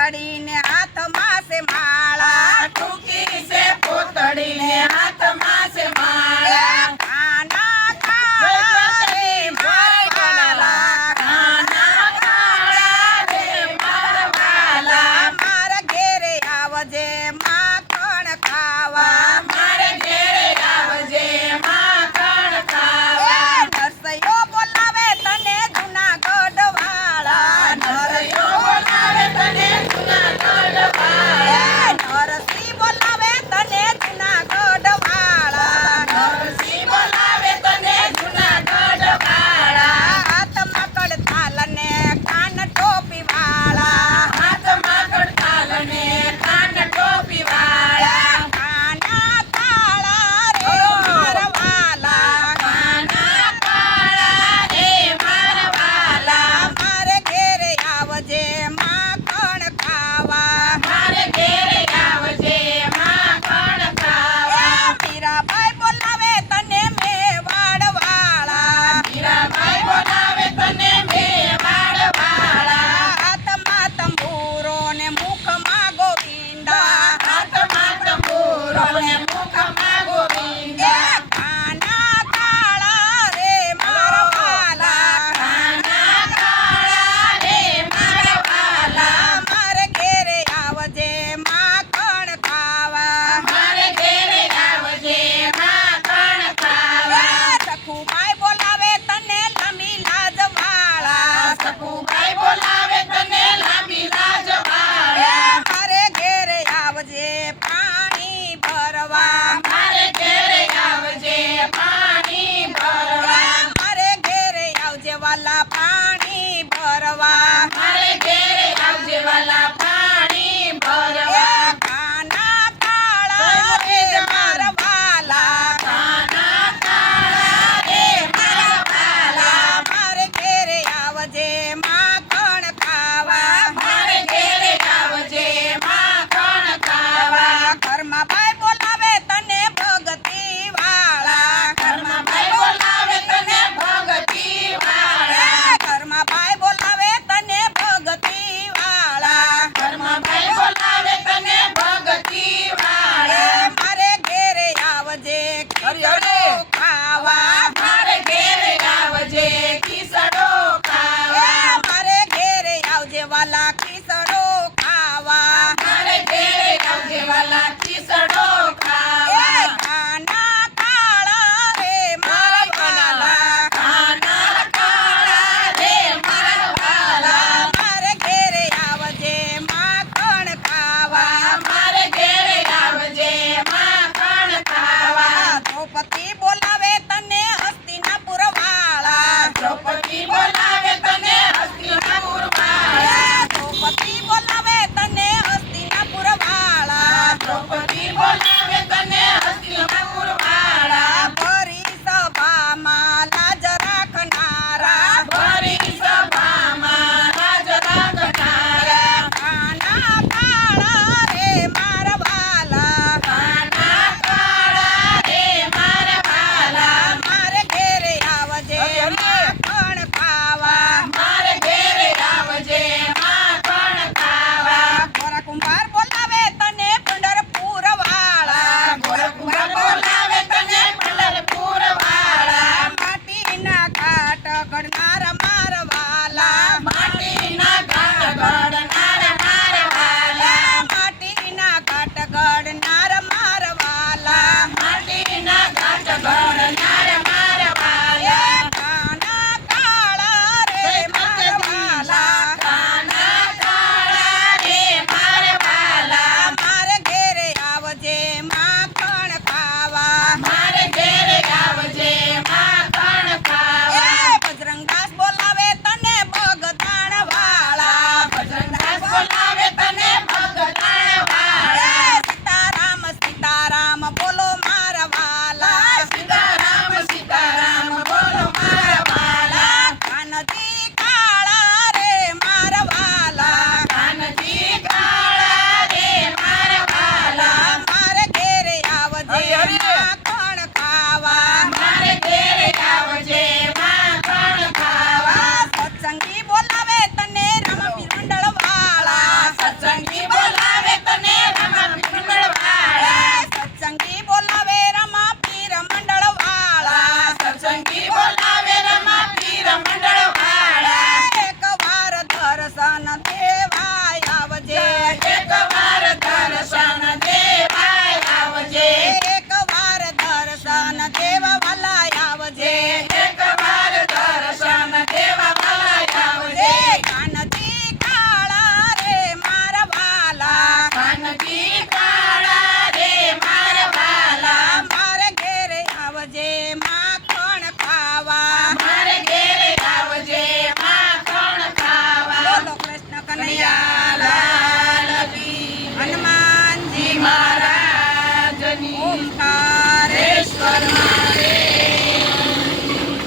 પોતડીને હાથમાં છે માળા, ટૂંકી છે પોતડીને હાથમાં છે માળા. કાના કાળા રે મારા વાલા, કાના કાળા રે મારા વાલા. મારા ઘેરે આવજે માખણ ખાવા, મારે ઘેરે આવજે માખણ ખાવા. નરસૈયો બોલાવે તને જૂનાગઢ વાળા, નરસૈયો બોલાવે તને જૂનાગઢ વાળા. નરસિંહ બોલાવે તને જૂનાગઢ વાળા, નરસિંહ બોલાવે તને જૂનાગઢ વાળા. હાથમાં કડતાલ ને કાન ટોપી વાળા, હાથમાં કડતાલ ને કાન ટોપી વાળા. કાના કાળા રે મારા વાલા, કાના કાળા રે મારા વાલા. મારે ઘેરે આવજે માખણ ખાવા, મારે ઘેરે આવજે માખણ ખાવા. મીરાબાઈ બોલાવે તને મેવાડ વાળા, મીરાબાઈ બોલાવે તને મેવાડ વાળા. હાથમાં તંબુરો ને મુખમાં ગોવિંદા, હાથમાં તંબુરો ને મુખમાં ગોવિંદા. કાના કાળા રે મારા વાલા, કાના કાળા રે મારા વાલા. મારે ઘેરે આવજે માખણ ખાવા, મારે ઘેરે આવજે માખણ ખાવા. સખુબાઈ બોલાવે તને લાંબી લાજ વાળા, સખુબાઈ બોલાવે તને લાંબી લાજ વાળા. મારે ઘેરે આવજે પાણી ભરવા, મારે ઘેરે આવજે પાણી ભરવા. મારે ઘેરે આવજે વાલા પાણી ભરવા, મારે ઘેરે આવજે વાલા પાણી ભરવા. કાના કાળા રે મારા વાલા, કાના કાળા રે મારા વાલા. મારે ઘેરે આવજે માખણ ખાવા, મારે ઘેરે આવજે માખણ ખાવા. ઘરમાં બાઈ બોલાવે તને ભગતી વાળા, ઘરમાં ભાઈ બોલાવે તને ભગતી વાળા. ઘરમાં બાઈ બોલાવે તને ભગતી વાળા, ઘરમાં ભાઈ બોલાવે તને ભગતી વાળા. મારે ઘેરે આવજે ખીચડો ખાવા, મારે ઘેરે આવજે ખીચડો ખાવા. મારે ઘેરે આવજે વાલા ખીચડો